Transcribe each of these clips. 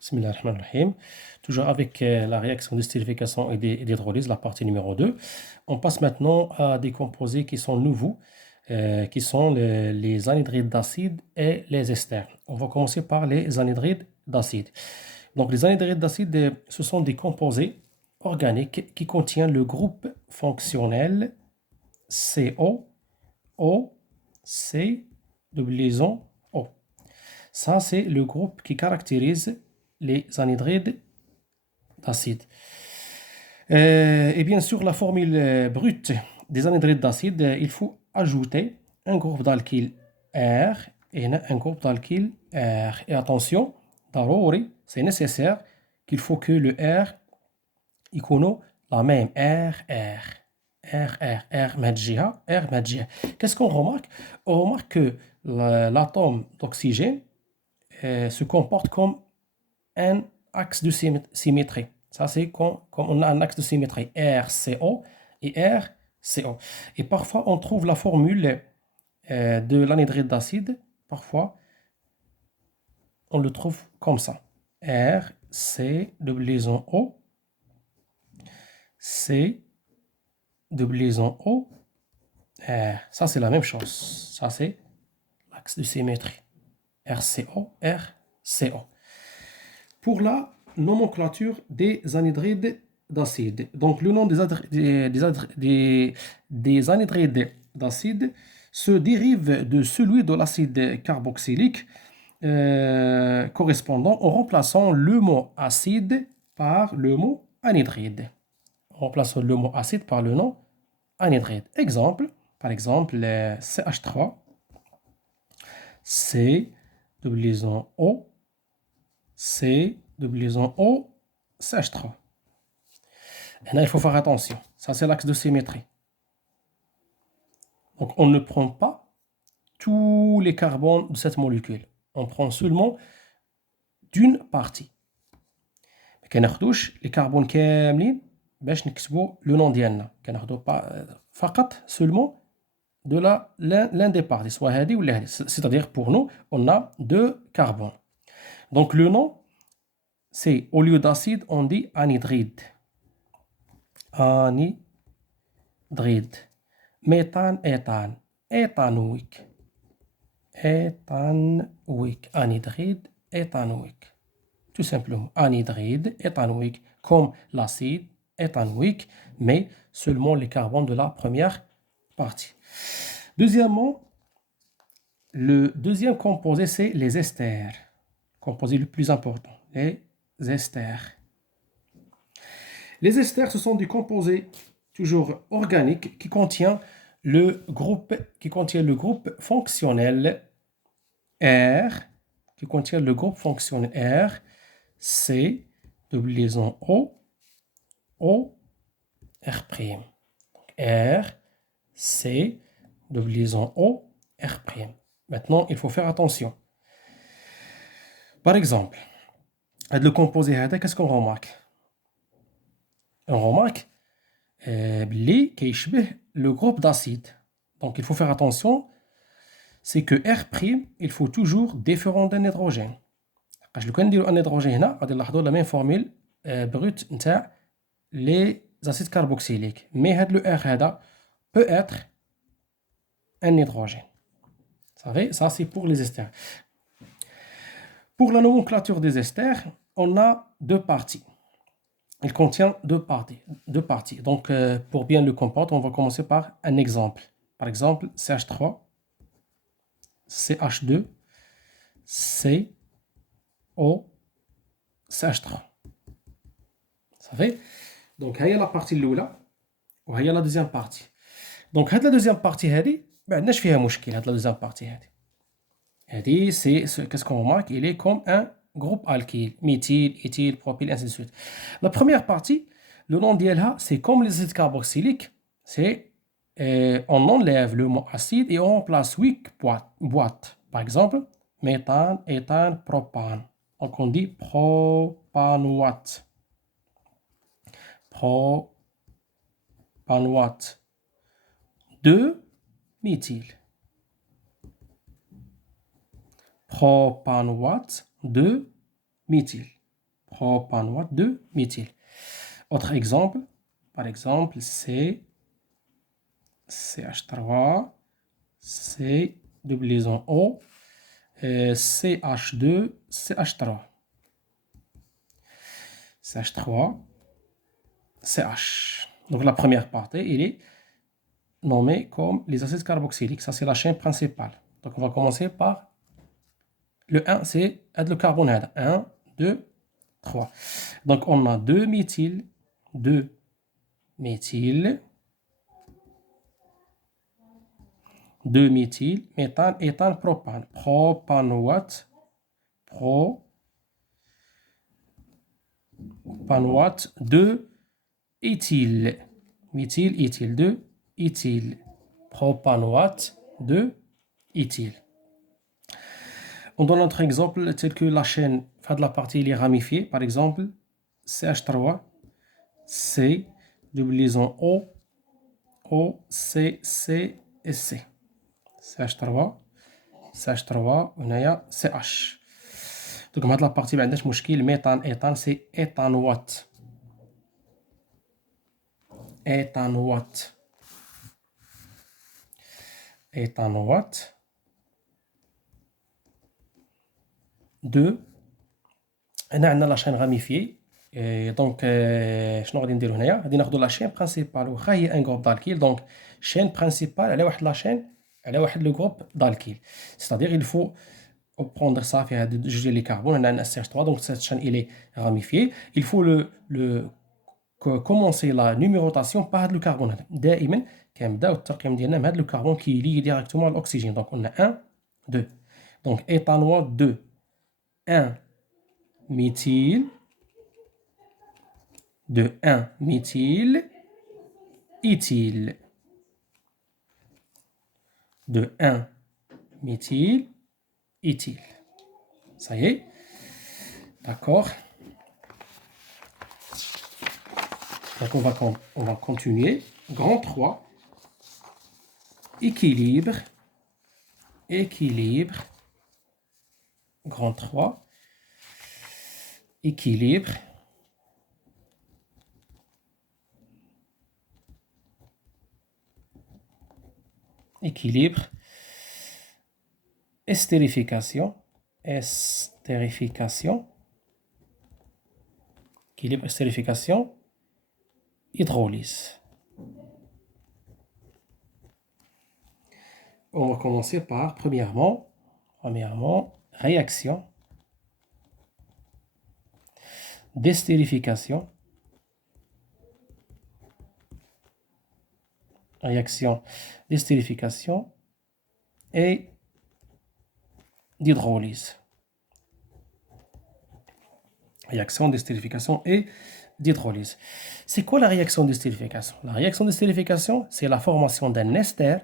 Bismillahirrahmanirrahim. Toujours avec la réaction d'estérification et d'hydrolyse, la partie numéro 2. On passe maintenant à des composés qui sont nouveaux, qui sont les anhydrides d'acide et les esters. On va commencer par les anhydrides d'acide. Donc les anhydrides d'acide, ce sont des composés organiques qui contiennent le groupe fonctionnel CO, O, C, de liaison O. Ça, c'est le groupe qui caractérise les anhydrides d'acide. Et bien sûr, la formule brute des anhydrides d'acide, il faut ajouter un groupe d'alkyle R et un groupe d'alkyle R. Et attention, ضروري, c'est nécessaire qu'il faut que le R يكونوا la même R, R. R, R, R متجهة, R متجهة. Qu'est-ce qu'on remarque? On remarque que l'atome d'oxygène se comporte comme un axe de symétrie. Ça, c'est comme on a un axe de symétrie RCO et RCO. Et parfois, on trouve la formule de l'anhydride d'acide. Parfois, on le trouve comme ça. RC de liaison O, C de liaison O, R. Ça, c'est la même chose. Ça, c'est l'axe de symétrie. RCO, RCO. Pour la nomenclature des anhydrides d'acide. Donc, le nom des anhydrides d'acide se dérive de celui de l'acide carboxylique correspondant en remplaçant le mot acide par le mot anhydride. En remplaçant le mot acide par le nom anhydride. Exemple, par exemple, CH3, C de liaison O, C de liaison O, CH3. Et là, il faut faire attention. Ça, c'est l'axe de symétrie. Donc, on ne prend pas tous les carbones de cette molécule. On prend seulement d'une partie. ما كناخدوش les carbones كاملين باش نكتبوا le nom ديالنا. كناخدوا فقط seulement de l'un des parties, soit هذه ولا هذه. C'est-à-dire pour nous, on a deux carbones. Donc, le nom, c'est au lieu d'acide, on dit anhydride. Anhydride. Méthane, éthane. Éthanoïque. Éthanoïque. Anhydride, éthanoïque. Tout simplement. Anhydride, éthanoïque. Comme l'acide éthanoïque, mais seulement les carbones de la première partie. Deuxièmement, le deuxième composé, c'est les esters. Composé le plus important. Les esters. Les esters, ce sont des composés toujours organiques qui contiennent le groupe fonctionnel R, qui contient le groupe fonctionnel R, C, de liaison O, O, R'. R, C, de liaison O, R'. Maintenant, il faut faire attention. Par exemple, le composé qu'est-ce qu'on remarque? On remarque le groupe d'acide. Donc, il faut faire attention. C'est que R', il faut toujours différent d'un hydrogène. Quand je نديرو un hydrogène هنا غادي نلاحظوا la même formule brute نتاع les acides carboxyliques. Mais le R هذا peut être un hydrogène. Vous savez, ça c'est pour les esters. Pour la nomenclature des esters, on a deux parties. Il contient deux parties. Donc, pour bien le comprendre, on va commencer par un exemple. Par exemple, CH3, CH2, CO, CH3. Vous savez? Donc, il y a la partie الأولى وهي la deuxième partie. Donc, la deuxième partie هذه ما عندناش فيها مشكل. La deuxième partie هذه c'est qu'est-ce qu'on remarque? Il est comme un groupe alkyle, méthyle, éthyle, propyle, ainsi de suite. La première partie, le nom d'ILH, c'est comme les acides carboxyliques, c'est on enlève le mot acide et on remplace 8 boîtes. Par exemple, méthane, éthane, propane. Donc on dit propanoate. Propanoate. 2 méthyle. Propanoate de méthyle. propanoate de méthyle. Autre exemple, par exemple, c'est CH3, C double liaison O, CH2, CH3. CH3, CH. Donc la première partie, il est nommé comme les acides carboxyliques. Ça, c'est la chaîne principale. Donc on va commencer par le 1, c'est le carbone. 1, 2, 3. Donc on a 2 méthyl, 2 méthyle, 2 méthyle, méthane, éthane, propane. Propanoate, propanoate de éthyle. Méthyle, éthyle, 2 éthyle. Propanoate de éthyle. On donne un autre exemple tel que la chaîne, de la partie il est ramifiée, par exemple CH3, C, double liaison O, O, C, C et C. CH3, CH3, هنايا CH. Donc هاد لا بارتي ما عندناش مشكل ميثان ايثان سي ايثانوات. ايثانوات. ايثانوات دو هنا عندنا لا شين راميفيي. دونك شنو غادي نديرو هنايا؟ غادي ناخدو لا شين برينسيبال واخا هي ان جروب دالكيل. دونك شين برينسيبال على واحد لا شين على واحد لو جروب دالكيل. C'est-à-dire il faut prendre ça فيها جوج ديال لي كربون. هنا عندنا CH3 دونك cette chaîne il est ramifié. Il faut le commencer la numérotation par هاد لو كربون هذا. دائما كنبداو الترقيم ديالنا بهاد لو كربون كي لي ديريكتومون الاكسجين. دونك قلنا 1 2. دونك ايثانول 2 1 méthyle de 1 méthyle éthyle de 1 méthyle éthyle. Ça y est, d'accord. Donc on va continuer. Grand 3, équilibre, équilibre, grand 3, équilibre, équilibre, estérification, estérification, équilibre, estérification, hydrolyse. On va commencer par, premièrement, réaction d'estérification. Réaction d'estérification et d'hydrolyse. Réaction d'estérification et d'hydrolyse. C'est quoi la réaction d'estérification? La réaction d'estérification, c'est la formation d'un ester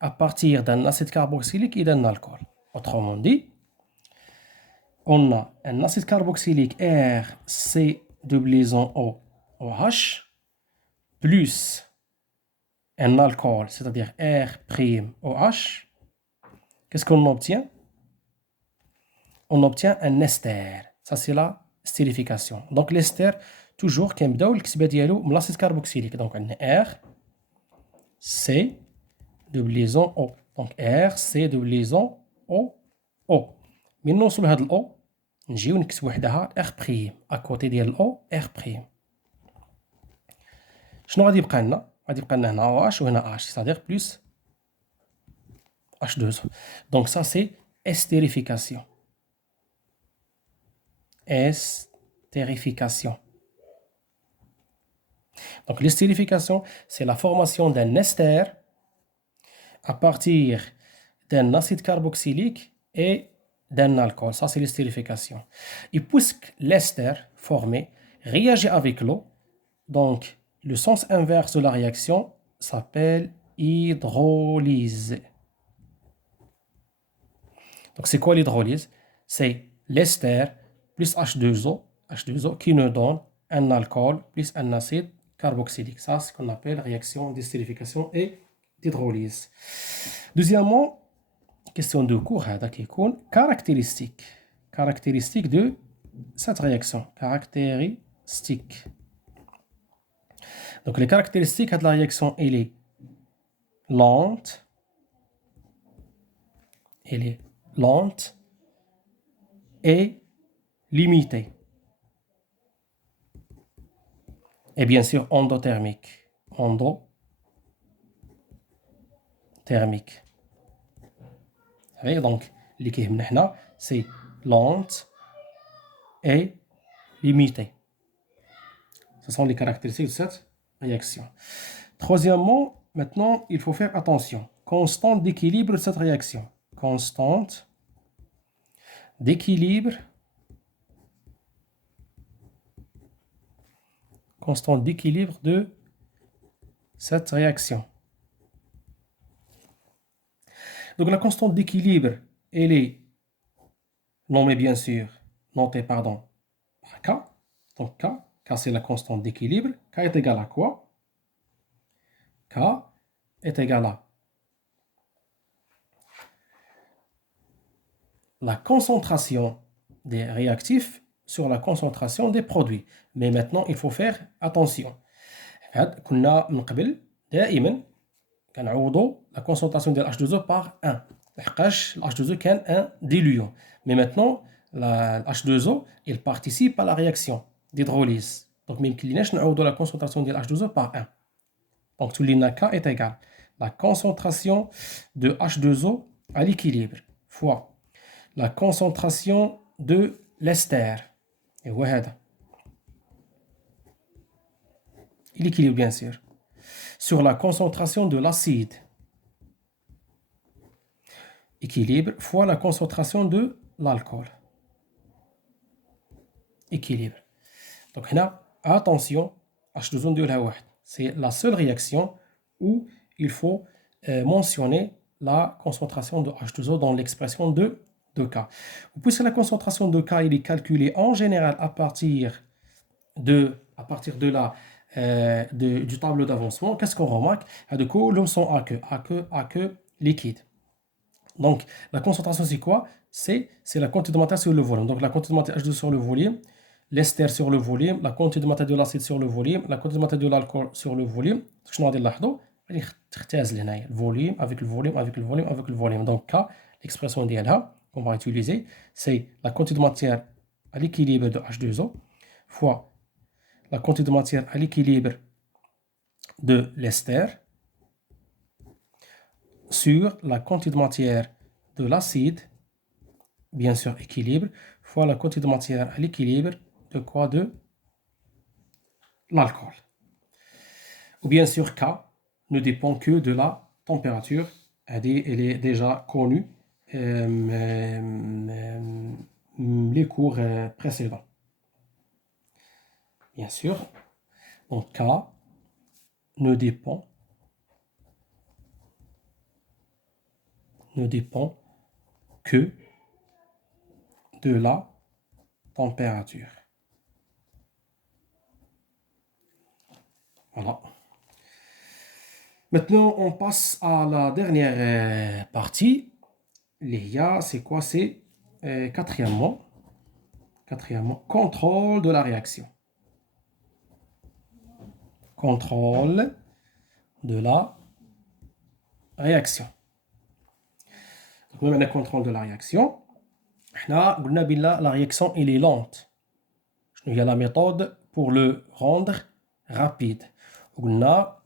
à partir d'un acide carboxylique et d'un alcool. Autrement dit, on a un acide carboxylique RC double liaison OH plus un alcool, c'est-à-dire R'OH. Qu'est-ce qu'on obtient? On obtient un ester. Ça, c'est la stérification. Donc, l'ester, toujours, كنبداو الكتابة ديالو من l'acide carboxylique. Donc, on a R, C, double liaison O. Donc, R, C, double liaison O, O. من نوصل لهاد ال O, نجيو نكتب وحدها R'. أكوتي ديال ال O, R'. شنو غادي يبقى لنا؟ غادي يبقى لنا هنا OH وهنا H, c'est-à-dire plus H2O. Donc, ça, c'est estérification. Estérification. Donc, l'estérification, c'est la formation d'un ester à partir d'un acide carboxylique et d'un alcool. Ça, c'est l'estérification. Et puisque l'ester formé réagit avec l'eau, donc le sens inverse de la réaction s'appelle hydrolyse. Donc, c'est quoi l'hydrolyse? C'est l'ester plus H2O qui nous donne un alcool plus un acide carboxylique. Ça, c'est ce qu'on appelle réaction d'estérification et d'hydrolyse. Deuxièmement, question de cours, caractéristique de cette réaction. Caractéristique. Donc, les caractéristiques de la réaction, elle est lente. Elle est lente et limitée. Et bien sûr, endothermique. Endothermique. Donc, اللي كيهمنا هنا c'est lente et limitée. Ce sont les caractéristiques de cette réaction. Troisièmement, maintenant, il faut faire attention. Constante d'équilibre de cette réaction. Constante d'équilibre. Constante d'équilibre de cette réaction. Donc la constante d'équilibre, elle est notée bien sûr, par K. Donc K c'est la constante d'équilibre. K est égal à quoi? K est égal à la concentration des réactifs sur la concentration des produits. Mais maintenant, il faut faire attention. كنا من قبل دائما كنعوضوا la concentration de H2O par 1. لحقاش H2O كان un diluant. Mais maintenant, la H2O, il participe à la réaction d'hydrolyse. Donc, ما يمكنلناش نعوضوا la concentration de H2O par 1. Donc, تولينا K est égal la concentration de H2O à l'équilibre fois la concentration de l'ester. Et voilà. L'équilibre, bien sûr. Sur la concentration de l'acide. Équilibre fois la concentration de l'alcool. Équilibre. Donc là, attention, H2O, c'est la seule réaction où il faut mentionner la concentration de H2O dans l'expression de K. Puisque la concentration de K il est calculée en général à partir de du tableau d'avancement, qu'est-ce qu'on remarque? De coup, l'homme sont aqueux liquide. Donc, la concentration, c'est quoi? C'est la quantité de matière sur le volume. Donc, la quantité de matière H2 sur le volume, l'ester sur le volume, la quantité de matière de l'acide sur le volume, la quantité de matière de l'alcool sur le volume. Je vais le volume avec le volume avec le volume avec le volume. Donc, K, l'expression d'ILA qu'on va utiliser, c'est la quantité de matière à l'équilibre de H2O fois la quantité de matière à l'équilibre de l'ester sur la quantité de matière de l'acide, bien sûr équilibre, fois la quantité de matière à l'équilibre de quoi? De l'alcool. Ou bien sûr K ne dépend que de la température. Elle est déjà connue les cours précédents. Bien sûr, donc K ne dépend que de la température. Voilà. Maintenant, on passe à la dernière partie. L'IA, c'est quoi? C'est quatrièmement, contrôle de la réaction. Contrôle de la réaction. Donc, nous avons le contrôle de la réaction. La réaction elle est lente. Il y a la méthode pour le rendre rapide. La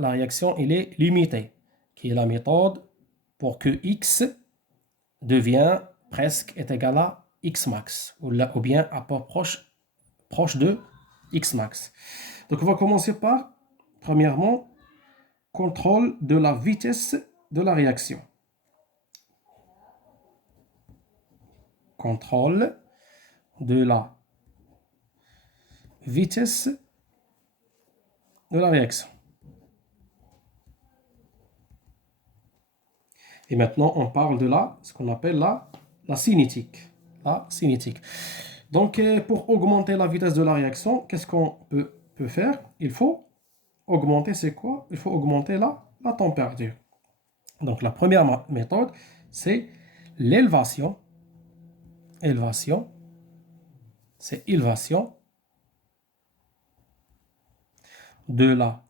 réaction elle est limitée, qui est la méthode pour que X devient presque est égal à X max, ou bien à peu proche de X max. Donc on va commencer par, premièrement, contrôle de la vitesse de la réaction. Contrôle de la vitesse de la réaction. Et maintenant, on parle de ce qu'on appelle la cinétique. La cinétique. Donc, pour augmenter la vitesse de la réaction, qu'est-ce qu'on peut faire? Il faut augmenter, c'est quoi? Il faut augmenter la température. Donc, la première méthode, c'est l'élévation. c'est élévation de la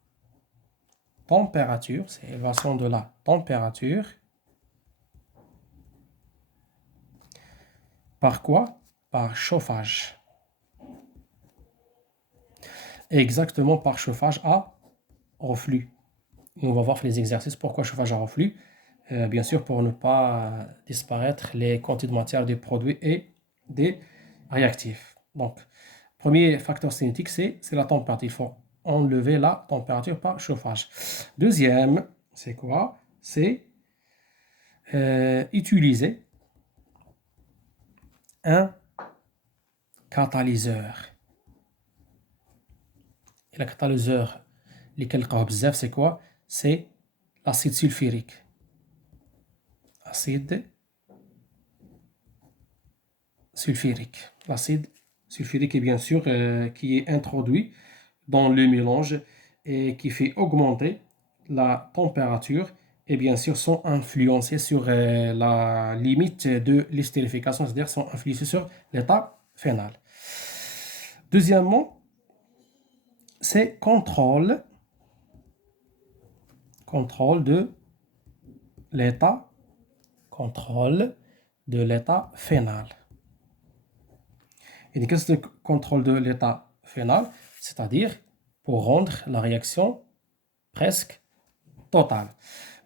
température, c'est élévation de la température. Par quoi? Par chauffage. Exactement par chauffage à reflux. Et on va voir les exercices. Pourquoi chauffage à reflux? Bien sûr, pour ne pas disparaître les quantités de matière des produits et des réactifs. Donc, premier facteur cinétique, c'est la température. Il faut enlever la température par chauffage. Deuxième, c'est quoi? C'est utiliser un catalyseur. Et le catalyseur, c'est quoi? C'est l'acide sulfurique. Acide sulfurique. L'acide sulfurique est bien sûr qui est introduit dans le mélange et qui fait augmenter la température et bien sûr sont influencés sur la limite de l'estérification, c'est-à-dire sont influencés sur l'état final. Deuxièmement, c'est contrôle de l'état final. Et qu'est-ce que le contrôle de l'état final? C'est-à-dire pour rendre la réaction presque totale.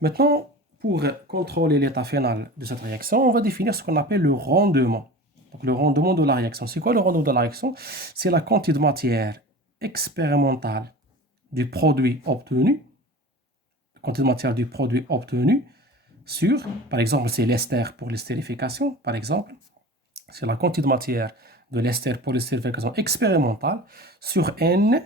Maintenant, pour contrôler l'état final de cette réaction, on va définir ce qu'on appelle le rendement. Donc, le rendement de la réaction. C'est quoi le rendement de la réaction? C'est la quantité de matière expérimentale du produit obtenu, sur, par exemple, c'est l'ester pour l'estérification, par exemple, c'est la quantité de matière de l'ester pour l'estérification expérimentale sur N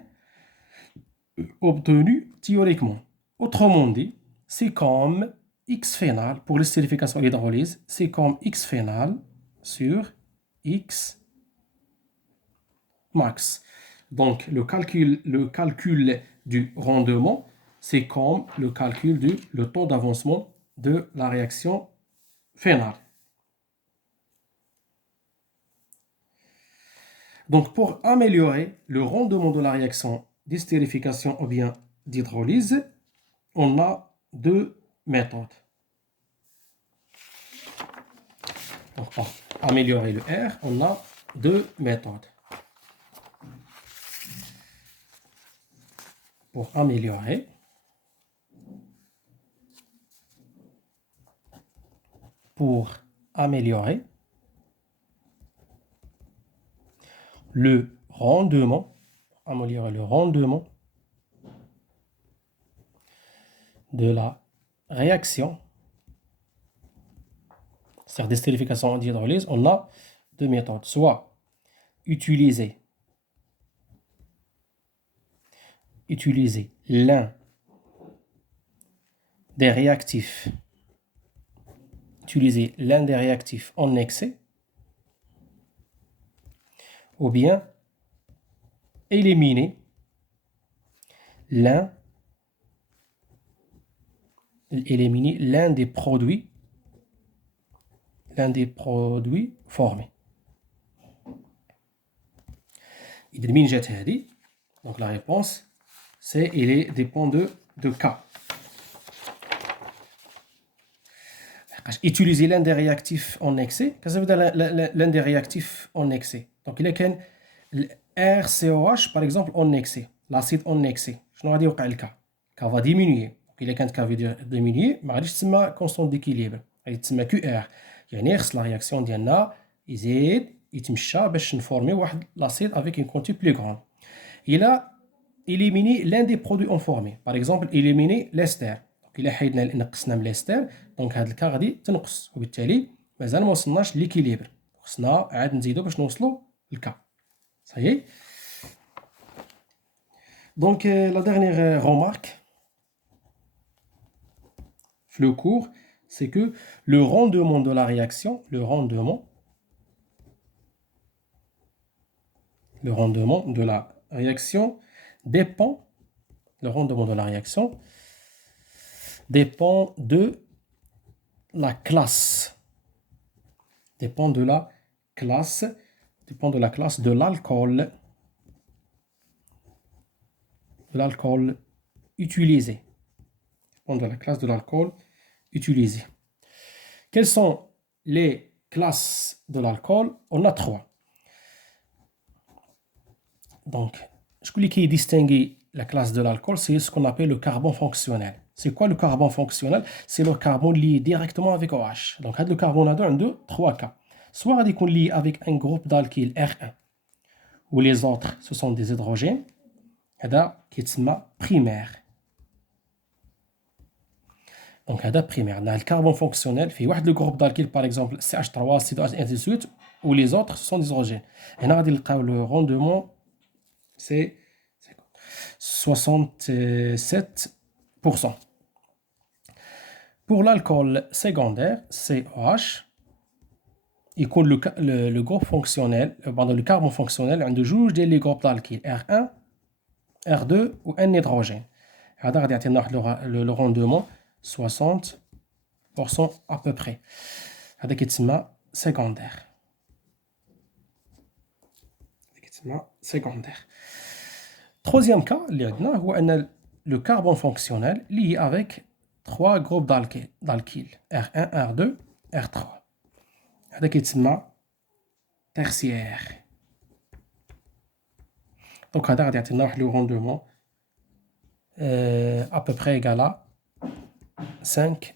obtenue théoriquement. Autrement dit, c'est comme X phénal pour l'estérification et l'hydrolyse, c'est comme X phénal sur X max. Donc, le calcul du rendement, c'est comme le calcul du taux d'avancement de la réaction phénale. Donc, pour améliorer le rendement de la réaction d'estérification ou bien d'hydrolyse, on a deux méthodes. Donc, pour améliorer le R, on a deux méthodes. Pour améliorer le rendement de la réaction, c'est-à-dire d'estérification et d'hydrolyse, on a deux méthodes. Soit utiliser l'un des réactifs en excès, ou bien éliminer l'un des produits formés. Donc la réponse, c'est il dépend de cas. Utiliser l'un des réactifs en excès. Qu'est-ce que ça veut dire l'un des réactifs en excès? Donc il y a RCOH par exemple en excès, l'acide en excès. Je ne vais pas dire le va diminuer. Donc il y a qu'un cas veut diminuer, mais il y a une constante d'équilibre. Il y a QR. يعني خص la réaction ديالنا يزيد يتمشى باش نفورمي l'acide avec une quantité plus grande. Il a éliminé l'un des produits en formé. Par exemple, éliminer l'ester. Donc il a حيدنا نقصنا من l'ester. Donc هذا الكا غادي تنقص وبالتالي مازال ما وصلناش ليكيليبر. خصنا عاد نزيدو باش نوصلوا للكا. Ça y est. Donc la dernière remarque le cours, c'est que le rendement de la réaction, le rendement de la réaction dépend de la classe. dépend de la classe de l'alcool utilisé. Dépend de la classe de l'alcool utilisé. Quelles sont les classes de l'alcool? On a 3. Donc, je voulais distinguer la classe de l'alcool, c'est ce qu'on appelle le carbone fonctionnel. C'est quoi le carbone fonctionnel? C'est le carbone lié directement avec OH. Donc, le carbone a 1, 2, 3 cas. Soit il est lié avec un groupe d'alkyle R1, où les autres, ce sont des hydrogènes. هذا كيتسمى primaire. Donc, هذا primaire. Dans le carbone fonctionnel, في واحد le groupe d'alkyle, par exemple, CH3, C2H, et ainsi de suite, où les autres, ce sont des hydrogènes. Et là, le rendement, c'est 67%. Pour l'alcool secondaire, COH, il compte le groupe fonctionnel, le carbone fonctionnel, il y a deux groupes d'alkyle, R1, R2 ou un hydrogène. Le rendement 60% à peu près. C'est secondaire. Troisième cas, le carbone fonctionnel lié avec 3 groupes d'alkyle, R1, R2, R3. C'est tertiaire. Donc, on a le rendement à peu près égal à 5%.